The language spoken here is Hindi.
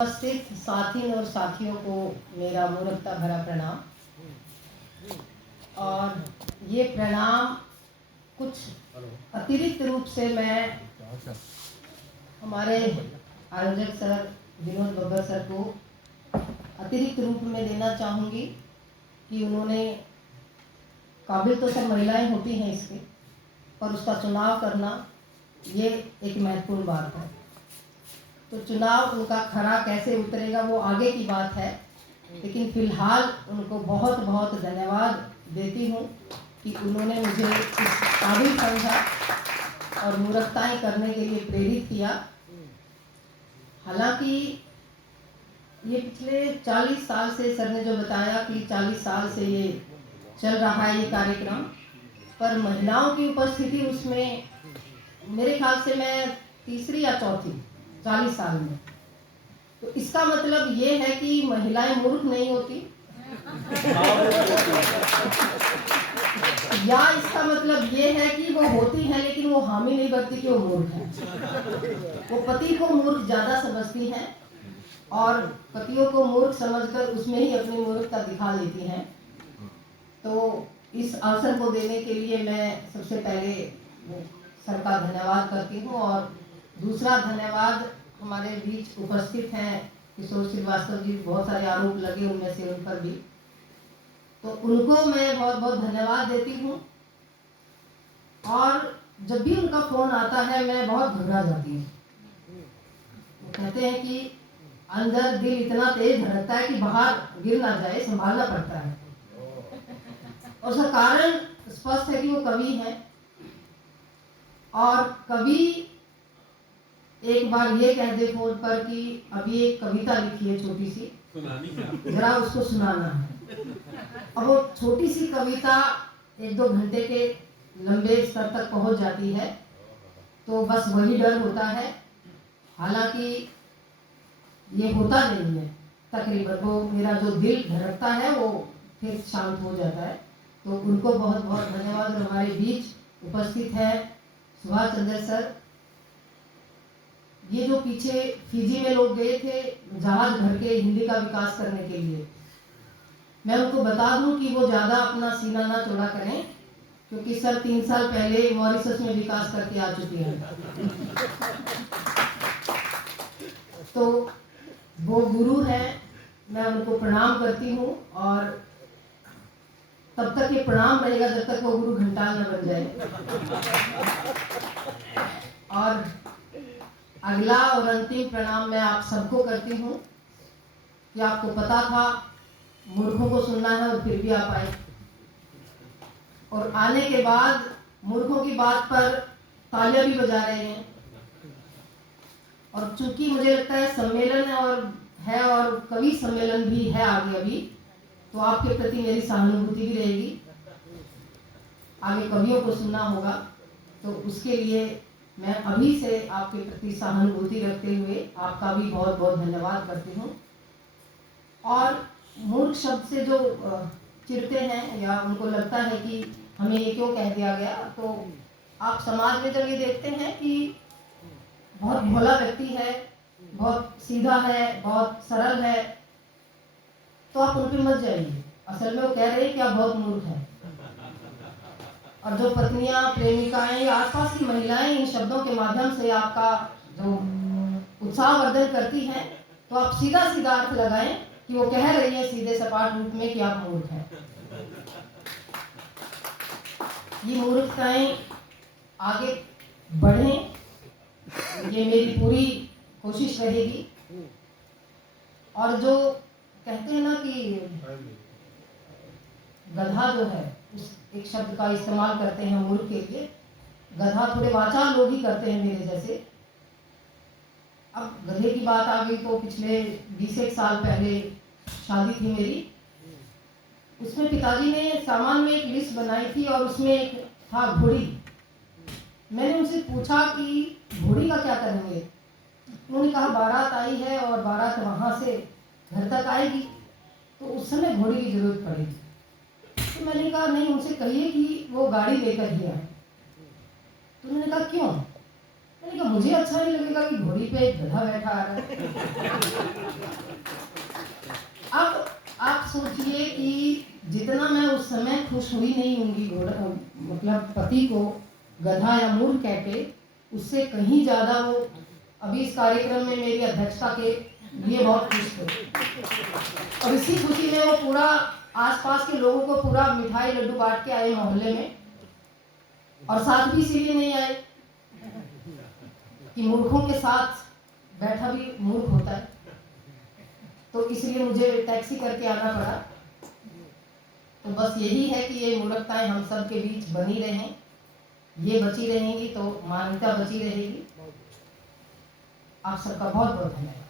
उपस्थित साथी और साथियों को मेरा मूर्खता भरा प्रणाम। और ये प्रणाम कुछ अतिरिक्त रूप से मैं हमारे आयोजक सर विनोद बब्बर सर को अतिरिक्त रूप में देना चाहूँगी कि उन्होंने, काबिल तो सब महिलाएं होती हैं इसके, पर उसका चुनाव करना ये एक महत्वपूर्ण बात है। तो चुनाव उनका खरा कैसे उतरेगा वो आगे की बात है, लेकिन फिलहाल उनको बहुत बहुत धन्यवाद देती हूँ कि उन्होंने मुझे इस काबिल समझा और मूर्खताएं करने के लिए प्रेरित किया। हालांकि ये पिछले 40 साल से, सर ने जो बताया कि 40 साल से ये चल रहा है ये कार्यक्रम, पर महिलाओं की उपस्थिति उसमें मेरे ख्याल से मैं तीसरी या चौथी 40 साल में। तो इसका मतलब ये है कि महिलाएं मूर्ख नहीं होती या इसका मतलब ये है कि वो होती हैं लेकिन वो हामी नहीं भरती कि वो मूर्ख है। वो पति को मूर्ख ज्यादा समझती हैं और पतियों को मूर्ख समझकर उसमें ही अपनी मूर्खता दिखा लेती हैं। तो इस अवसर को देने के लिए मैं सबसे पहले सर का धन्यवाद करती हूँ। और दूसरा धन्यवाद हमारे बीच उपस्थित हैं किशोर श्रीवास्तव जी, बहुत सारे आरोप लगे उनमें से उन पर भी, तो उनको मैं बहुत बहुत धन्यवाद देती हूँ। और जब भी उनका फोन आता है मैं बहुत घबरा जाती हूँ। वो कहते हैं कि अंदर दिल इतना तेज धड़कता है कि बाहर गिर ना जाए, संभालना पड़ता है। और उसका कारण स्पष्ट है कि वो कवि हैं और कवि एक बार ये कह दे फोन पर कि अभी एक कविता लिखी है छोटी सी, जरा उसको सुनाना है। अब वो छोटी सी कविता 1-2 घंटे के लंबे स्तर तक पहुंच जाती है, तो बस वही डर होता है। हालांकि ये होता नहीं है तकरीबन, वो मेरा जो दिल धड़कता है वो फिर शांत हो जाता है। तो उनको बहुत बहुत धन्यवाद। और हमारे बीच उपस्थित है सुभाष चंद्र सर। ये जो पीछे फिजी में लोग गए थे जहाज भर के हिंदी का विकास करने के लिए, मैं उनको बता दूं कि वो ज़्यादा अपना सीना ना चौड़ा करें, क्योंकि सर 3 साल पहले मॉरिशस में विकास करके आ चुके हैं। तो वो गुरु है, मैं उनको प्रणाम करती हूँ। और तब तक ये प्रणाम रहेगा जब तक वो गुरु घंटाल न बन जाए। और अगला और अंतिम प्रणाम मैं आप सबको करती हूँ कि आपको पता था मूर्खों को सुनना है और फिर भी आप आए, और आने के बाद मूर्खों की बात पर तालियां भी बजा रहे हैं। और चूंकि मुझे लगता है सम्मेलन और कवि सम्मेलन भी है आगे अभी, तो आपके प्रति मेरी सहानुभूति भी रहेगी। आगे कवियों को सुनना होगा, तो उसके लिए मैं अभी से आपके प्रति सहानुभूति रखते हुए आपका भी बहुत बहुत धन्यवाद करती हूँ। और मूर्ख शब्द से जो चिढ़ते हैं या उनको लगता है कि हमें ये क्यों कह दिया गया, तो आप समाज में जब ये देखते हैं कि बहुत भोला व्यक्ति है, बहुत सीधा है, बहुत सरल है, तो आप उन पर मत जाइए। असल में वो कह रहे हैं कि आप बहुत मूर्ख हैं। और जो पत्नियां, प्रेमिकाएं या आसपास की महिलाएं इन शब्दों के माध्यम से आपका जो उत्साहवर्धन करती हैं, तो आप सीधा सीधा अर्थ लगाएं कि वो कह रही है सीधे सपाट रूप में कि आप मूर्ख हैं। ये मूर्खताएं आगे बढ़ें, ये मेरी पूरी कोशिश रहेगी। और जो कहते हैं ना कि गधा जो है, उस एक शब्द का इस्तेमाल करते हैं मूर्ख के लिए, गधा थोड़े वाचाल लोग ही करते हैं मेरे जैसे। अब गधे की बात आ गई तो पिछले 20 साल पहले शादी थी मेरी, उसमें पिताजी ने सामान में एक लिस्ट बनाई थी और उसमें एक था घोड़ी। मैंने उनसे पूछा कि घोड़ी का क्या करेंगे। उन्होंने कहा बारात आई है और बारात वहाँ से घर तक आएगी, तो उस समय घोड़ी की जरूरत पड़ेगी। तो मैंने कहा नहीं, उनसे कहिए कि वो गाड़ी लेकर ही आए। तो उन्होंने कहा क्यों। मैंने कहा मुझे अच्छा नहीं लगेगा कि घोड़ी पे एक गधा बैठा आ रहा है। अब आप सोचिए कि जितना मैं उस समय खुश हुई नहीं होंगी घोड़ा मतलब पति को गधा या मूर्ख कहते, उससे कहीं ज्यादा वो अभी इस कार्यक्रम में मेरी अध्यक्षता के लिए बहुत खुश थे। और इसी खुशी में वो पूरा आसपास के लोगों को पूरा मिठाई लड्डू बांट के आए मोहल्ले में। और साथ भी इसीलिए नहीं आए कि मूर्खों के साथ बैठा भी मूर्ख होता है, तो इसलिए मुझे टैक्सी करके आना पड़ा। तो बस यही है कि ये मूर्खताएं हम सब के बीच बनी रहें, ये बची रहेंगी तो मानवता बची रहेगी। आप सबका बहुत बहुत धन्यवाद।